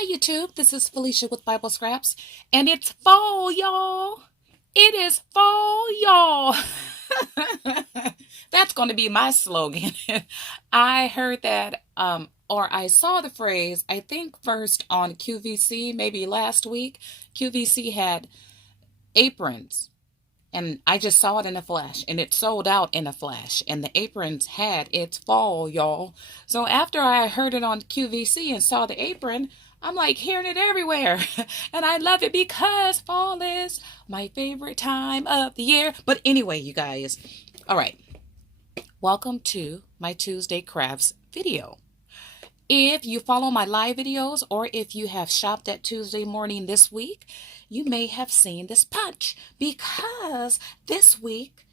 Hi YouTube, this is Felicia with Bible Scraps, and it's fall, y'all. It is fall, y'all. That's going to be my slogan. I heard that, or I saw the phrase, I think first on QVC, maybe last week. QVC had aprons, and I just saw it in a flash, and it sold out in a flash, and the aprons had it's fall, y'all. So after I heard it on QVC and saw the apron, I'm like hearing it everywhere. And I love it because fall is my favorite time of the year. But anyway, you guys, all right, welcome to my Tuesday crafts video. If you follow my live videos or if you have shopped at Tuesday morning this week, you may have seen this punch because this week,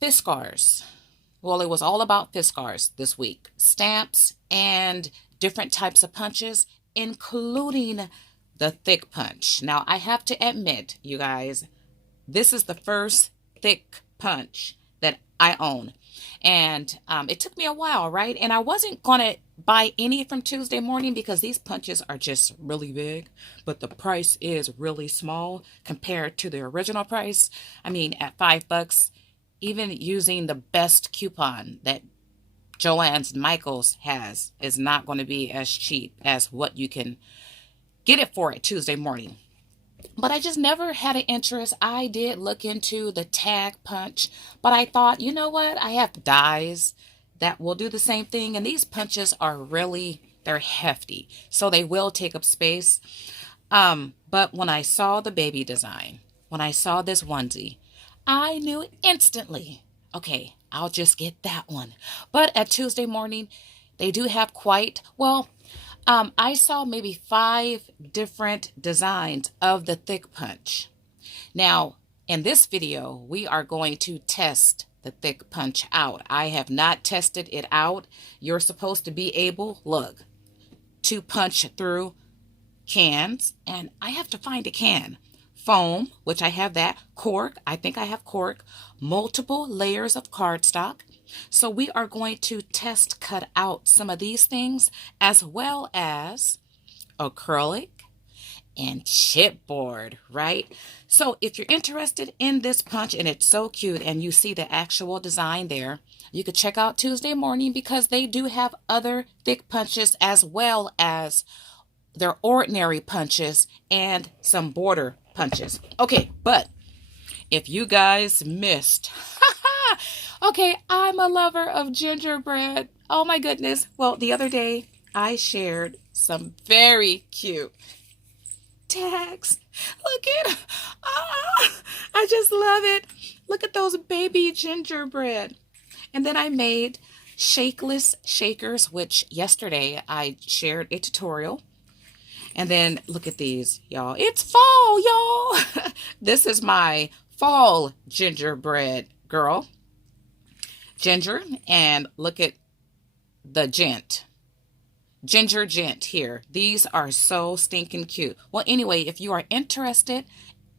Fiskars. Well, it was all about Fiskars this week. Stamps and different types of punches, including the thick punch. Now, I have to admit, you guys, this is the first thick punch that I own. And it took me a while, right? And I wasn't going to buy any from Tuesday morning because these punches are just really big, but the price is really small compared to the original price. I mean, at $5, even using the best coupon that Joann's Michaels has is not going to be as cheap as what you can get it for at Tuesday morning. But I just never had an interest. I did look into the tag punch, but I thought, you know what? I have dies that will do the same thing. And these punches are really, they're hefty. So they will take up space. But when I saw the baby design, when I saw this onesie, I knew instantly, okay, I'll just get that one. But at Tuesday morning, they do have quite, well, I saw maybe 5 different designs of the thick punch. Now, in this video, we are going to test the thick punch out. I have not tested it out. You're supposed to be able, look, to punch through cans, and I have to find a can. Foam, which I have that. Cork, I think I have cork. Multiple layers of cardstock. So we are going to test cut out some of these things as well as acrylic and chipboard, right? So if you're interested in this punch and it's so cute and you see the actual design there, you could check out Tuesday morning because they do have other thick punches as well as their ordinary punches and some border punches. Okay, but if you guys missed, okay, I'm a lover of gingerbread. Oh my goodness. Well, the other day I shared some very cute tags. Look at, I just love it. Look at those baby gingerbread. And then I made shakeless shakers, which yesterday I shared a tutorial. And then look at these, y'all. It's fall, y'all. This is my fall gingerbread girl. Ginger, and look at the ginger gent here. These are so stinking cute. Well, anyway, if you are interested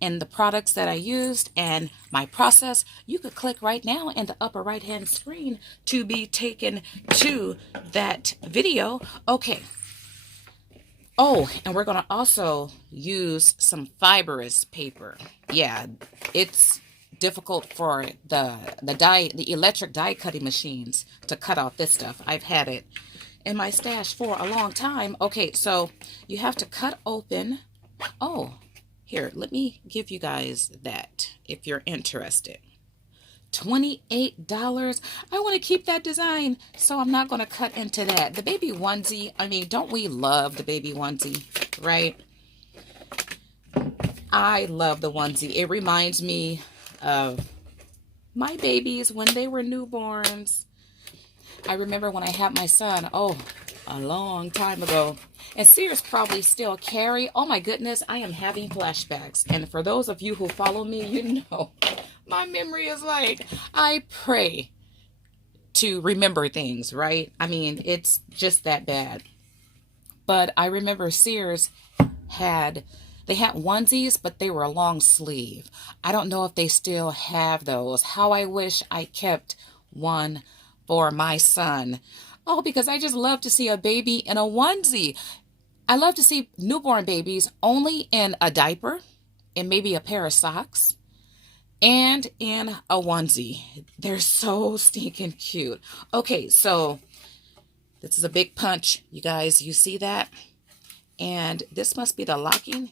in the products that I used and my process, you could click right now in the upper right hand screen to be taken to that video. Okay. Oh, and we're going to also use some fibrous paper. Yeah, it's difficult for the electric die cutting machines to cut off this stuff. I've had it in my stash for a long time. Okay, so you have to cut open. Oh, here, let me give you guys that if you're interested. $28. I want to keep that design, so I'm not going to cut into that. The baby onesie, I mean, don't we love the baby onesie, right? I love the onesie. It reminds me of my babies when they were newborns. I remember when I had my son, oh, a long time ago. And Sears probably still carry. Oh my goodness, I am having flashbacks. And for those of you who follow me, you know, my memory is like, I pray to remember things, right? I mean, it's just that bad. But I remember Sears had onesies, but they were a long sleeve. I don't know if they still have those. How I wish I kept one for my son. Oh, because I just love to see a baby in a onesie. I love to see newborn babies only in a diaper and maybe a pair of socks and in a onesie. They're so stinking cute. Okay, so this is a big punch. You guys, you see that? And this must be the locking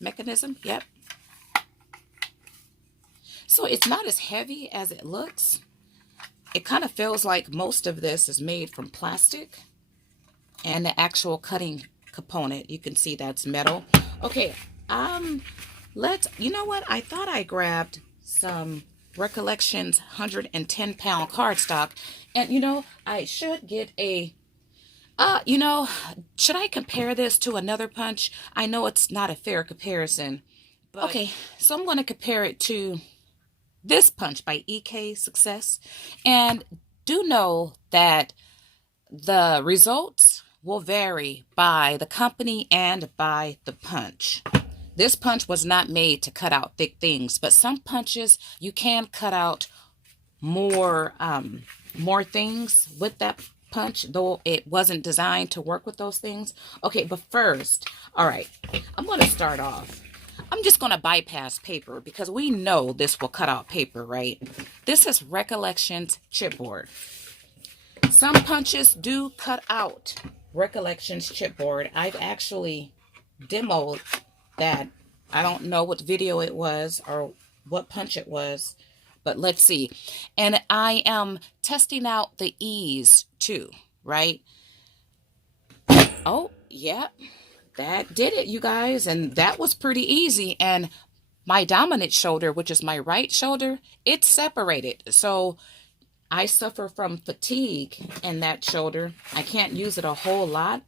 mechanism. Yep. So it's not as heavy as it looks. It kind of feels like most of this is made from plastic. And the actual cutting component, you can see that's metal. Okay, you know what? I thought I grabbed some Recollections 110-pound cardstock. And, you know, I should get a, should I compare this to another punch? I know it's not a fair comparison. But okay, so I'm going to compare it to this punch by EK Success. And do know that the results will vary by the company and by the punch. This punch was not made to cut out thick things, but some punches you can cut out more things with that punch, though it wasn't designed to work with those things. Okay, but first, all right, I'm going to start off. I'm just going to bypass paper because we know this will cut out paper, right? This is Recollections chipboard. Some punches do cut out Recollections chipboard. I've actually demoed that. I don't know what video it was or what punch it was, but let's see. And I am testing out the ease too, right? Oh, yeah, that did it, you guys. And that was pretty easy. And my dominant shoulder, which is my right shoulder, it's separated. So I suffer from fatigue in that shoulder. I can't use it a whole lot,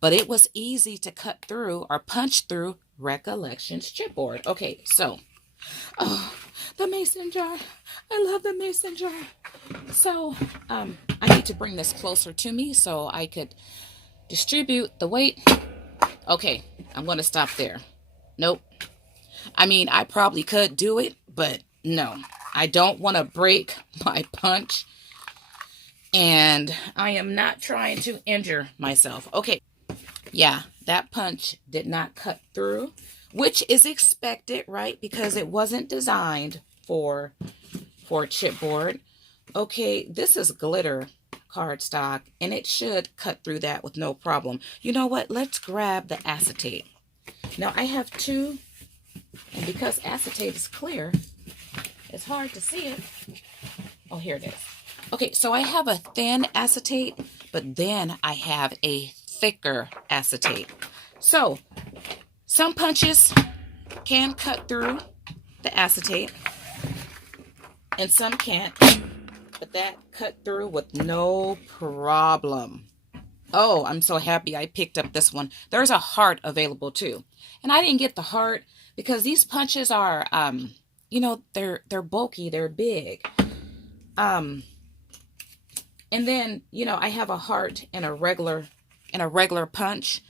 but it was easy to cut through or punch through Recollections chipboard. Okay, so, oh, the mason jar. I love the mason jar. So, I need to bring this closer to me so I could distribute the weight. Okay, I'm going to stop there. Nope. I mean, I probably could do it, but no. I don't want to break my punch, and I am not trying to injure myself. Okay, yeah, that punch did not cut through, which is expected, right? Because it wasn't designed for chipboard. Okay, this is glitter cardstock, and it should cut through that with no problem. You know what? Let's grab the acetate. Now, I have two, and because acetate is clear, it's hard to see it. Oh, here it is. Okay, so I have a thin acetate, but then I have a thicker acetate. So, some punches can cut through the acetate, and some can't. But that cut through with no problem. Oh, I'm so happy I picked up this one. There's a heart available too. And I didn't get the heart because these punches are you know, they're bulky, they're big. And then, you know, I have a heart and a regular punch.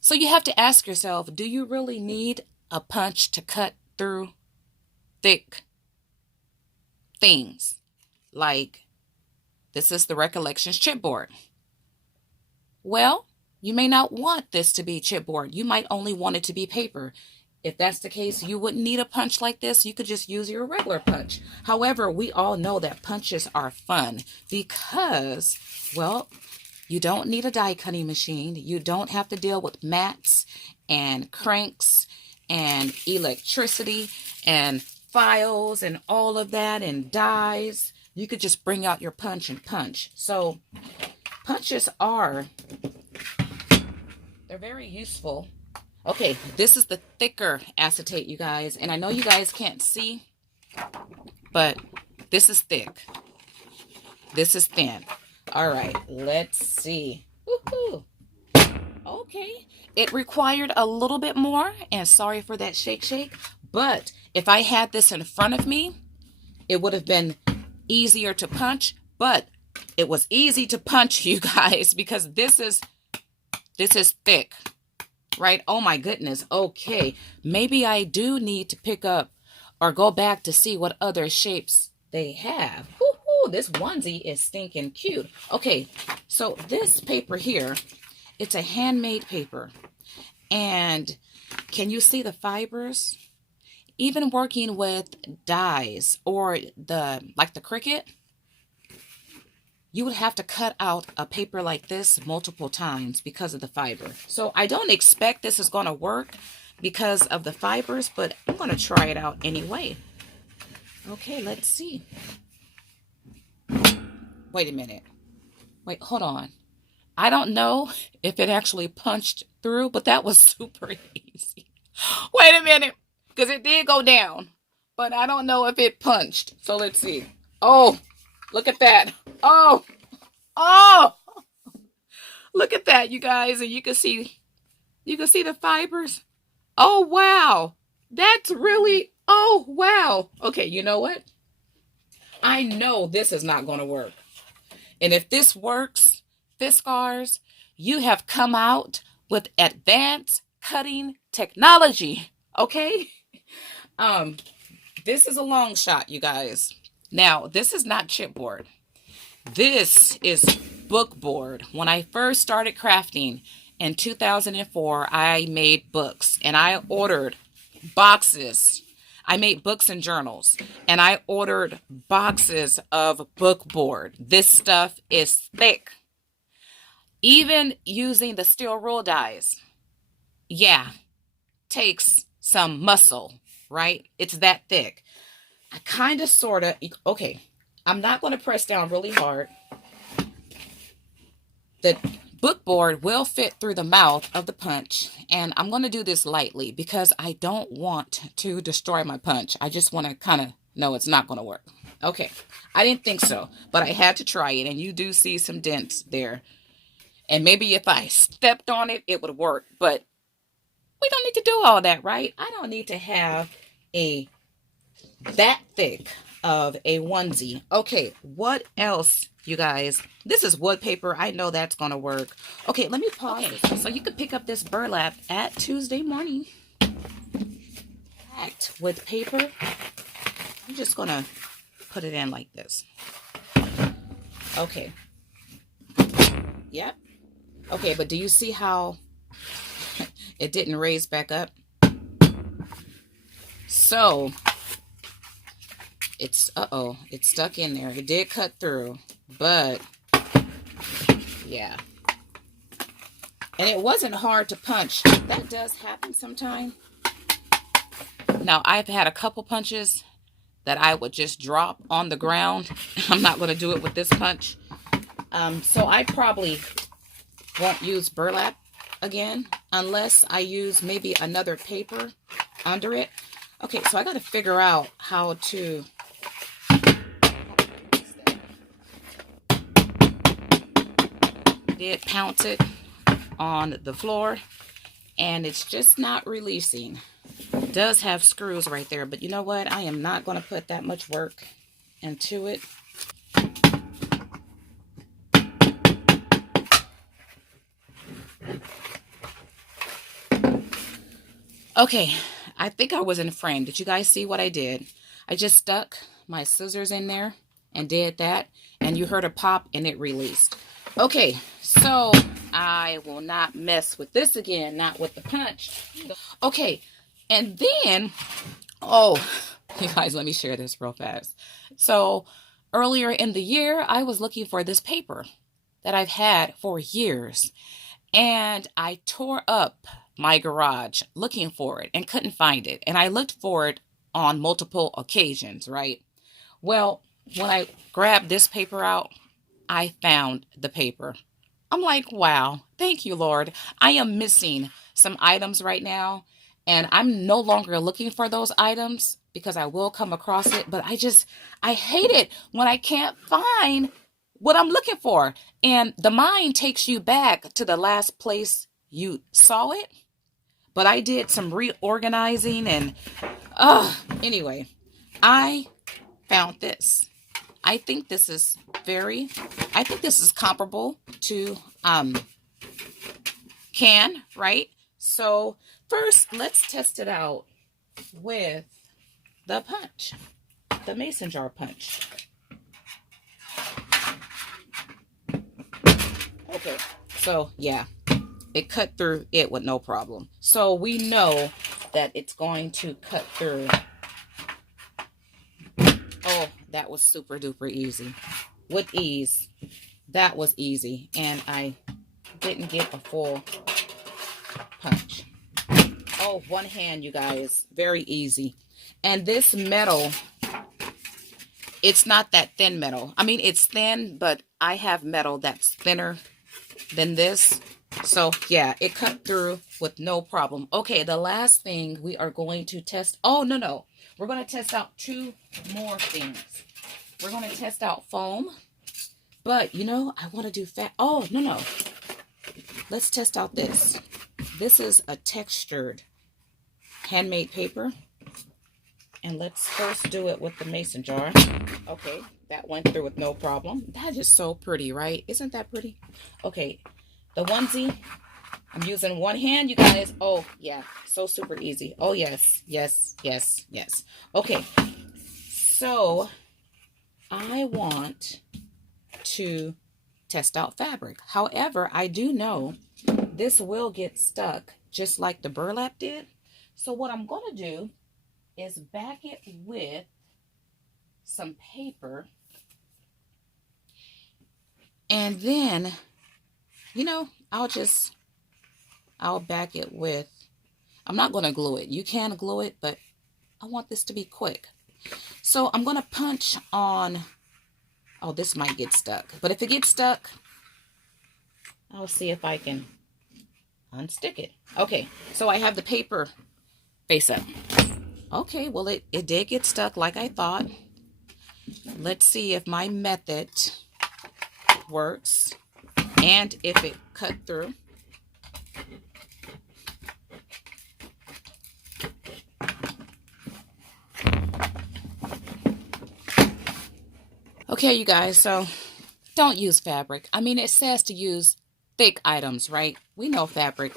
So you have to ask yourself, do you really need a punch to cut through thick things? Like, this is the Recollections chipboard. Well, you may not want this to be chipboard. You might only want it to be paper. If that's the case, you wouldn't need a punch like this. You could just use your regular punch. However, we all know that punches are fun because, well, you don't need a die cutting machine. You don't have to deal with mats and cranks and electricity and files and all of that and dies. You could just bring out your punch and punch. So punches they're very useful. Okay, this is the thicker acetate, you guys. And I know you guys can't see, but this is thick. This is thin. All right, let's see. Woohoo! Okay, it required a little bit more, and sorry for that shake. But if I had this in front of me, it would have been easier to punch. But it was easy to punch, you guys, because this is thick. Right? Oh my goodness. Okay. Maybe I do need to pick up or go back to see what other shapes they have. Woohoo! This onesie is stinking cute. Okay. So this paper here It's a handmade paper. And can you see the fibers? Even working with dyes or like the Cricut, you would have to cut out a paper like this multiple times because of the fiber. So I don't expect this is going to work because of the fibers, but I'm going to try it out anyway. Okay, let's see. Wait a minute. Wait, hold on. I don't know if it actually punched through, but that was super easy. Wait a minute, because it did go down, but I don't know if it punched. So let's see. Oh, look at that. Oh, look at that, you guys, and you can see the fibers. Oh, wow. That's really, oh, wow. Okay, you know what? I know this is not going to work. And if this works, Fiskars, you have come out with advanced cutting technology, okay? This is a long shot, you guys. Now, this is not chipboard. This is bookboard. When I first started crafting in 2004, I made books and I ordered boxes. I made books and journals and I ordered boxes of bookboard. This stuff is thick. Even using the steel rule dies, yeah, takes some muscle, right? It's that thick. I kind of, sort of, okay, I'm not going to press down really hard. The bookboard will fit through the mouth of the punch, and I'm going to do this lightly because I don't want to destroy my punch. I just want to kind of know it's not going to work. Okay, I didn't think so, but I had to try it, and you do see some dents there. And maybe if I stepped on it, it would work, but we don't need to do all that, right? I don't need to have that thick of a onesie. Okay, what else, you guys? This is wood paper. I know that's going to work. Okay, let me pause. Okay, so you could pick up this burlap at Tuesday morning. Packed with paper. I'm just going to put it in like this. Okay. Yep. Okay, but do you see how it didn't raise back up? So, it's, it's stuck in there. It did cut through, but, yeah. And it wasn't hard to punch. That does happen sometime. Now, I've had a couple punches that I would just drop on the ground. I'm not going to do it with this punch. So I probably won't use burlap again unless I use maybe another paper under it. Okay, so I got to figure out how to did pounce it on the floor and it's just not releasing. It does have screws right there, but you know what? I am not going to put that much work into it. Okay, I think I was in frame. Did you guys see what I did? I just stuck my scissors in there and did that, and you heard a pop and it released. Okay, so I will not mess with this again, not with the punch. Okay, and then, oh, you guys, let me share this real fast. So earlier in the year, I was looking for this paper that I've had for years, and I tore up my garage looking for it and couldn't find it. And I looked for it on multiple occasions, right? Well, when I grabbed this paper out, I found the paper. I'm like, wow, thank you, Lord. I am missing some items right now, and I'm no longer looking for those items because I will come across it. But I hate it when I can't find what I'm looking for. And the mind takes you back to the last place you saw it. But I did some reorganizing and, anyway, I found this. I think this is comparable to, can, right? So first, let's test it out with the punch, the mason jar punch. Okay, so yeah, it cut through it with no problem. So we know that it's going to cut through. Oh, that was super duper easy. With ease. That was easy. And I didn't get a full punch. Oh, one hand, you guys. Very easy. And this metal, it's not that thin metal. I mean, it's thin, but I have metal that's thinner than this. So, yeah, it cut through with no problem. Okay, the last thing we are going to test. Oh, no. We're going to test out two more things. We're going to test out foam. But, you know, I want to do fat. Oh, no. Let's test out this. This is a textured handmade paper. And let's first do it with the mason jar. Okay, that went through with no problem. That is so pretty, right? Isn't that pretty? Okay, the onesie. I'm using one hand, you guys. Oh, yeah, so super easy. Oh, yes. Okay, so I want to test out fabric. However, I do know this will get stuck just like the burlap did. So what I'm going to do is back it with some paper. And then, you know, I'll back it with, I'm not going to glue it. You can glue it, but I want this to be quick. So I'm going to punch on, oh, this might get stuck. But if it gets stuck, I'll see if I can unstick it. Okay, so I have the paper face up. Okay, well, it did get stuck like I thought. Let's see if my method works and if it cut through. Okay, you guys, so don't use fabric. I mean, it says to use thick items, right? We know fabric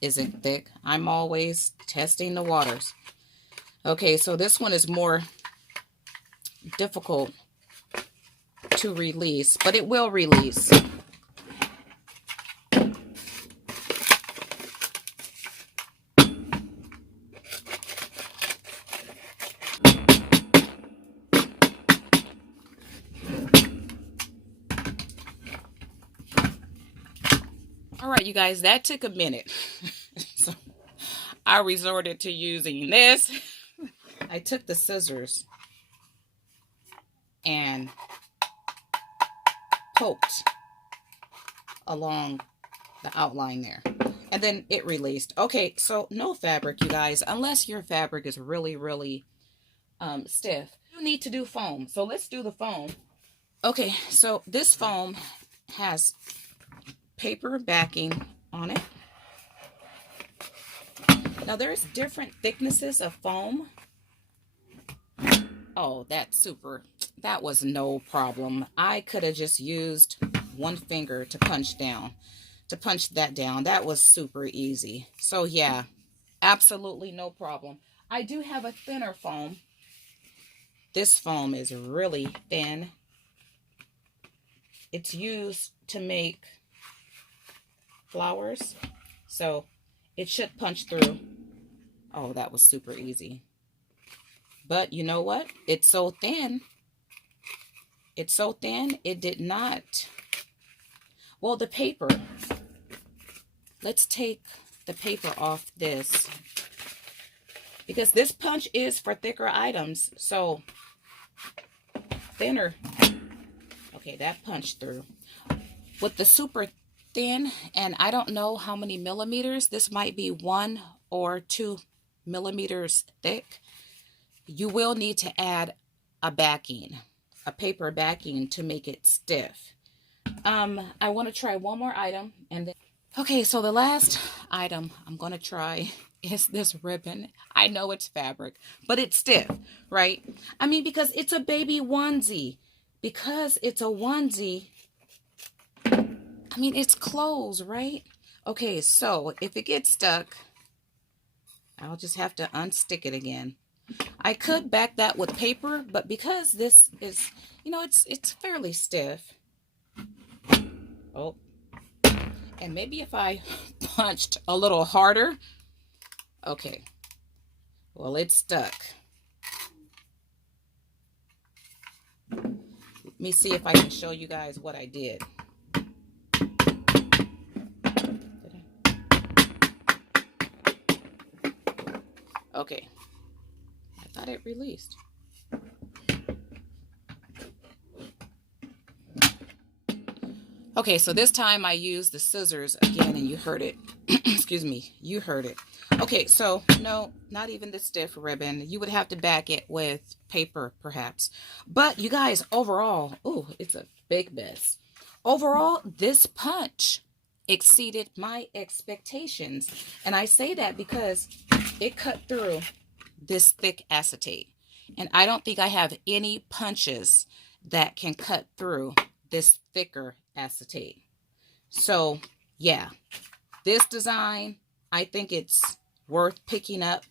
isn't thick. I'm always testing the waters. Okay, so this one is more difficult to release, but it will release. All right, you guys, that took a minute. So I resorted to using this. I took the scissors and poked along the outline there. And then it released. Okay, so no fabric, you guys, unless your fabric is really, really stiff. You need to do foam. So let's do the foam. Okay, so this foam has paper backing on it. Now there's different thicknesses of foam. Oh, that was no problem. I could have just used one finger to punch that down. That was super easy. So yeah, absolutely no problem. I do have a thinner foam. This foam is really thin. It's used to make flowers, so it should punch through. Oh, that was super easy. But you know what? It's so thin. It's so thin, it did not. Well, the paper. Let's take the paper off this. Because this punch is for thicker items. So, thinner. Okay, that punched through. With the super thin, and I don't know how many millimeters. This might be 1 or 2 millimeters thick. You will need to add a backing, a paper backing to make it stiff. I want to try one more item and then, okay, so the last item I'm going to try is this ribbon. I know it's fabric, but it's stiff, right? I mean, because it's a baby onesie. Because it's a onesie, I mean, it's clothes, right? Okay, so if it gets stuck, I'll just have to unstick it again. I could back that with paper, but because this is, you know, it's fairly stiff. Oh, And maybe if I punched a little harder. Okay. Well, it's stuck. Let me see if I can show you guys what I did. Okay. I thought it released. Okay, so this time I used the scissors again, and you heard it. Excuse me, you heard it. Okay, so no, not even the stiff ribbon. You would have to back it with paper, perhaps. But you guys, overall, oh, it's a big mess. Overall, this punch exceeded my expectations. And I say that because it cut through this thick acetate. And I don't think I have any punches that can cut through this thicker acetate. So yeah, this design, I think it's worth picking up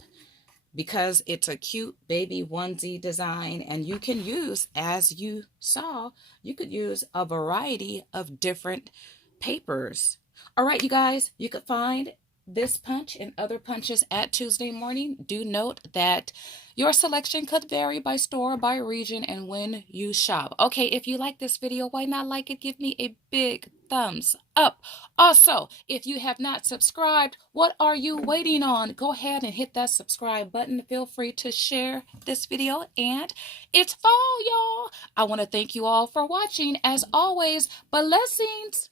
because it's a cute baby onesie design, and you can use, as you saw, you could use a variety of different papers. All right, you guys, you could find this punch and other punches at Tuesday Morning. Do note that your selection could vary by store, by region, and when you shop. Okay, if you like this video, why not like it? Give me a big thumbs up. Also, if you have not subscribed, what are you waiting on? Go ahead and hit that subscribe button. Feel free to share this video, and it's fall, y'all. I want to thank you all for watching. As always, blessings.